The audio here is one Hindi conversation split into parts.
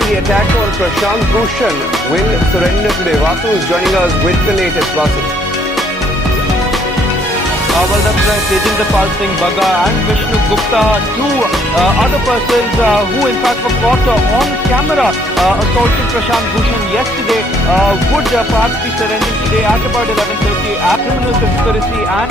behind the attack on Prashant Bhushan will surrender today. Vasu is joining us with the latest. Vasu. Well, that's right. Tejinder Pal Singh Bagga and Vishnu Gupta, two other persons who in fact were caught on camera assaulting Prashant Bhushan yesterday would perhaps be surrendering today at about 11:30 at criminal conspiracy and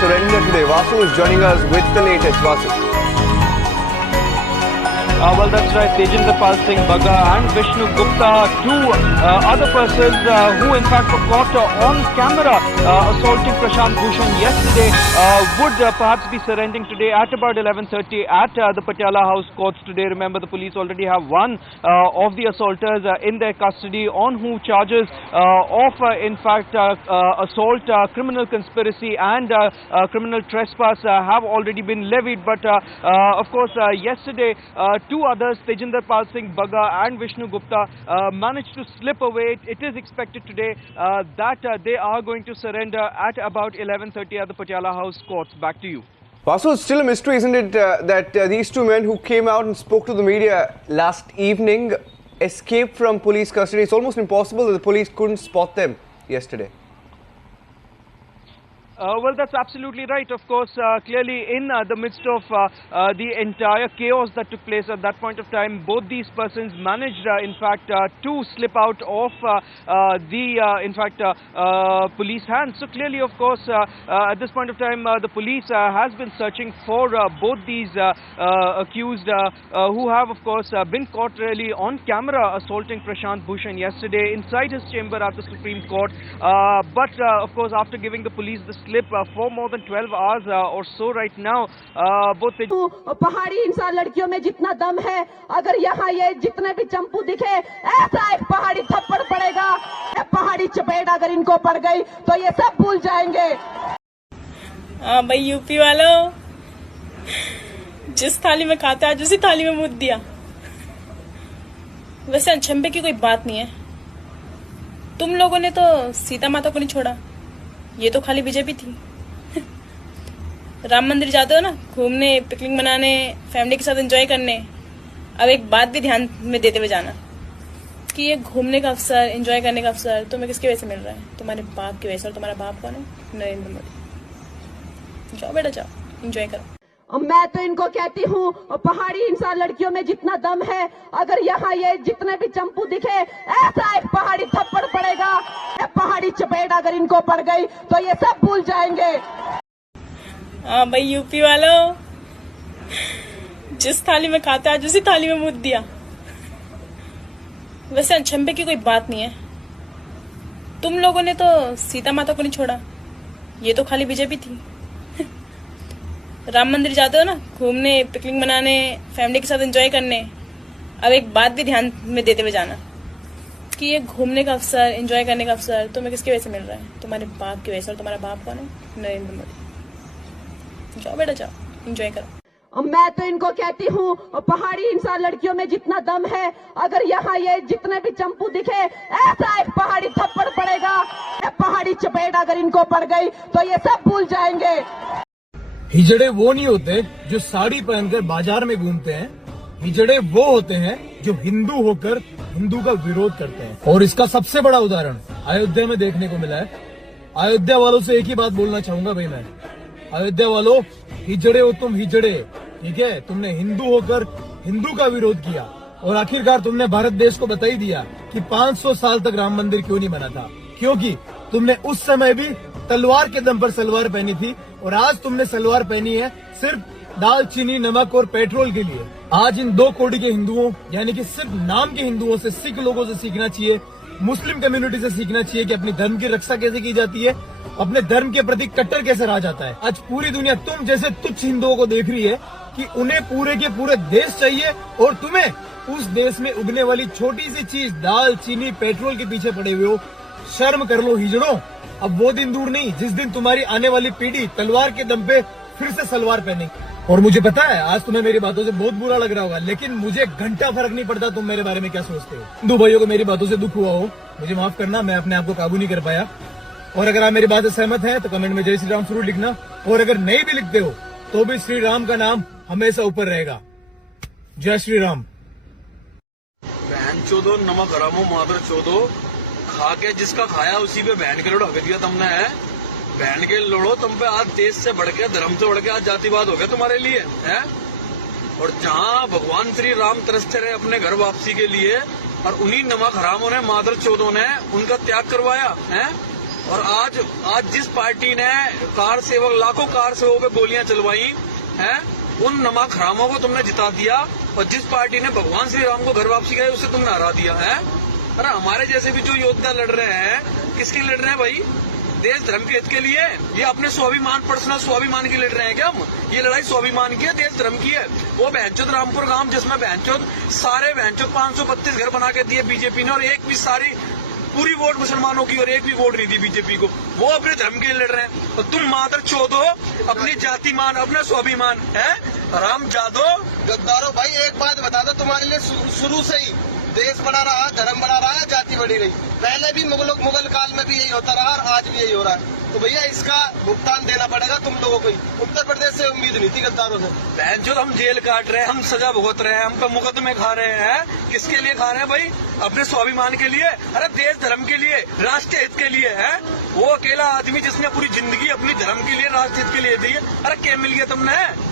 surrender today. Vasu is joining us with the latest. Vasu. Well, that's right. Tejinder Pal Singh Bagga and Vishnu Gupta, two other persons who in fact were caught on camera assaulting Prashant Bhushan yesterday would perhaps be surrendering today at about 11:30 at the Patiala House Courts today. Remember, the police already have one of the assaulters in their custody on who charges of in fact assault, criminal conspiracy and criminal trespass have already been levied. But of course, yesterday two others, Tejinder Pal Singh Bagga and Vishnu Gupta, managed to slip away. It is expected today that they are going to surrender at about 11:30 at the Patiala House Courts. Back to you. Vasu, it's still a mystery, isn't it, that these two men who came out and spoke to the media last evening escaped from police custody? It's almost impossible that the police couldn't spot them yesterday. Well, that's absolutely right. Of course, clearly in the midst of the entire chaos that took place at that point of time, both these persons managed, in fact, to slip out of police hands. So clearly, of course, at this point of time, the police has been searching for both these accused who have, of course, been caught really on camera assaulting Prashant Bhushan yesterday inside his chamber at the Supreme Court. But of course, after giving the police the slip for more than 12 hours or so right now, both the पहाड़ी इंसान लड़कियों में जितना दम है, अगर यहाँ ये जितने भी चंपू दिखे, ऐसा एक पहाड़ी थप्पड़ पड़ेगा, पहाड़ी चपेट अगर इनको पड़ गई तो ये सब भूल जाएंगे। हाँ भाई, यूपी वालों, जिस थाली में खाते आज उसी थाली में मुद्द दिया। वैसे अचंभे की कोई बात नहीं है, तुम लोगों ने तो सीता माता को नहीं छोड़ा, ये तो खाली बीजेपी थी। राम मंदिर जाते हो ना घूमने, पिकनिक मनाने, फैमिली के साथ एंजॉय करने। अब एक बात भी ध्यान में देते हुए जाना कि ये घूमने का अवसर, एंजॉय करने का अवसर तुम्हें किसकी वजह से मिल रहा है? तुम्हारे बाप की वजह से। और तुम्हारा बाप कौन है? नरेंद्र मोदी। जाओ बेटा, जाओ एंजॉय करो। मैं तो इनको कहती हूँ, पहाड़ी इंसान लड़कियों में जितना दम है, अगर यहाँ ये जितने भी चंपू दिखे, ऐसा एक पहाड़ी थप्पड़ पड़ेगा, पहाड़ी चपेट अगर इनको पड़ गई तो ये सब भूल जाएंगे। हाँ भाई, यूपी वालों, जिस थाली में खाते आज उसी थाली में मुद्द दिया। वैसे अचंभे की कोई बात नहीं है, तुम लोगों ने तो सीता माता को नहीं छोड़ा, ये तो खाली बीजेपी थी। राम मंदिर जाते हो ना घूमने, पिकनिक मनाने, फैमिली के साथ एंजॉय करने। अब एक बात भी ध्यान में देते हुए जाना कि ये घूमने का अवसर, एंजॉय करने का अवसर तुम्हें किसकी वजह से मिल रहा है? तुम्हारे बाप की वजह से। और तुम्हारा बाप कौन है? नरेंद्र मोदी। जाओ बेटा, जाओ एंजॉय करो। मैं तो इनको कहती हूँ, पहाड़ी इंसान लड़कियों में जितना दम है, अगर यहाँ ये जितने भी चंपू दिखे, ऐसा एक पहाड़ी थप्पड़ पड़ेगा, पहाड़ी चपेट अगर इनको पड़ गई तो ये सब भूल जाएंगे। हिजड़े वो नहीं होते जो साड़ी पहनकर बाजार में घूमते हैं, हिजड़े वो होते हैं जो हिंदू होकर हिंदू का विरोध करते हैं। और इसका सबसे बड़ा उदाहरण अयोध्या में देखने को मिला है। अयोध्या वालों से एक ही बात बोलना चाहूंगा भाई मैं, अयोध्या वालों, हिजड़े हो तुम, हिजड़े, ठीक है? तुमने हिंदू होकर हिंदू का विरोध किया और आखिरकार तुमने भारत देश को बता ही दिया कि 500 साल तक राम मंदिर क्यों नहीं बना था, क्योंकि तुमने उस समय भी तलवार के दम पर सलवार पहनी थी और आज तुमने सलवार पहनी है सिर्फ दाल, चीनी, नमक और पेट्रोल के लिए। आज इन 2 करोड़ के हिंदुओं, यानी कि सिर्फ नाम के हिंदुओं से, सिख लोगों से सीखना चाहिए, मुस्लिम कम्युनिटी से सीखना चाहिए कि अपनी धर्म की रक्षा कैसे की जाती है, अपने धर्म के प्रति कट्टर कैसे रहा जाता है। आज पूरी दुनिया तुम जैसे तुच्छ हिंदुओं को देख रही है कि उन्हें पूरे के पूरे देश चाहिए और तुम्हें उस देश में उगने वाली छोटी सी चीज दाल, चीनी, पेट्रोल के पीछे पड़े हुए हो। शर्म कर लो हिजड़ों, अब वो दिन दूर नहीं जिस दिन तुम्हारी आने वाली पीढ़ी तलवार के दम पे फिर से सलवार पहनेगी। और मुझे पता है आज तुम्हें मेरी बातों से बहुत बुरा लग रहा होगा, लेकिन मुझे घंटा फर्क नहीं पड़ता तुम मेरे बारे में क्या सोचते हो। हिंदू भाइयों को मेरी बातों से दुख हुआ हो, मुझे माफ करना, मैं अपने आप को काबू नहीं कर पाया। और अगर आप मेरी बात से सहमत हैं तो कमेंट में जय श्री राम जरूर लिखना, और अगर नहीं भी लिखते हो तो भी श्री राम का नाम हमेशा ऊपर रहेगा। जय श्री राम। बहन चोदो, नमक हरामो, मादर चोदो, खा के जिसका खाया उसी पे बहन के लोड़ हक दिया तुमने है। बहन के लोड़ो तुम पे आज देश से बढ़ के, धर्म से बढ़ के आज जातिवाद हो गया तुम्हारे लिए है। और जहाँ भगवान श्री राम तरसते रहे अपने घर वापसी के लिए, और उन्हीं नमक हरामों ने, मादर चोदों ने उनका त्याग करवाया है। और आज जिस पार्टी ने कार सेवक, लाखों कार सेवकों पे गोलियां चलवाई हैं, उन नमक हरामों को तुमने जिता दिया। और जिस पार्टी ने भगवान श्री राम को घर वापसी गए उससे तुमने हरा दिया है। अरे हमारे जैसे भी जो योद्धा लड़ रहे हैं, किसके लड़ रहे हैं भाई? देश धर्म के हित के लिए। ये अपने स्वाभिमान, पर्सनल स्वाभिमान की लड़ रहे हैं क्या हम? ये लड़ाई स्वाभिमान की है, देश धर्म की है। वो बहनचोद रामपुर गांव जिसमें बहनचोद सारे 532 घर बना के दिए बीजेपी ने, और एक भी सारी पूरी वोट मुसलमानों की और एक भी वोट नहीं दी बीजेपी को। वो अपने धर्म के लिए लड़ रहे हैं और तुम मादर चोदो, अपनी जाति मान, अपना स्वाभिमान है। राम जादो, गद्दारो भाई, एक बात बता दो, तुम्हारे लिए शुरू से ही देश बड़ा रहा, धर्म बड़ा रहा, जाति बड़ी रही। पहले भी मुगल काल में भी यही होता रहा और आज भी यही हो रहा है। तो भैया इसका भुगतान देना पड़ेगा तुम लोगों को ही। उत्तर प्रदेश से उम्मीद नहीं थी गद्दारों से। बहन जो हम जेल काट रहे हैं, हम सजा भुगत रहे हैं, हम पे मुकदमे खा रहे हैं, किसके लिए खा रहे हैं भाई? अपने स्वाभिमान के लिए, अरे देश धर्म के लिए, राष्ट्र हित के लिए है। वो अकेला आदमी जिसने पूरी जिंदगी अपनी धर्म के लिए, राष्ट्र हित के लिए दी है। अरे क्या मिल गया तुमने?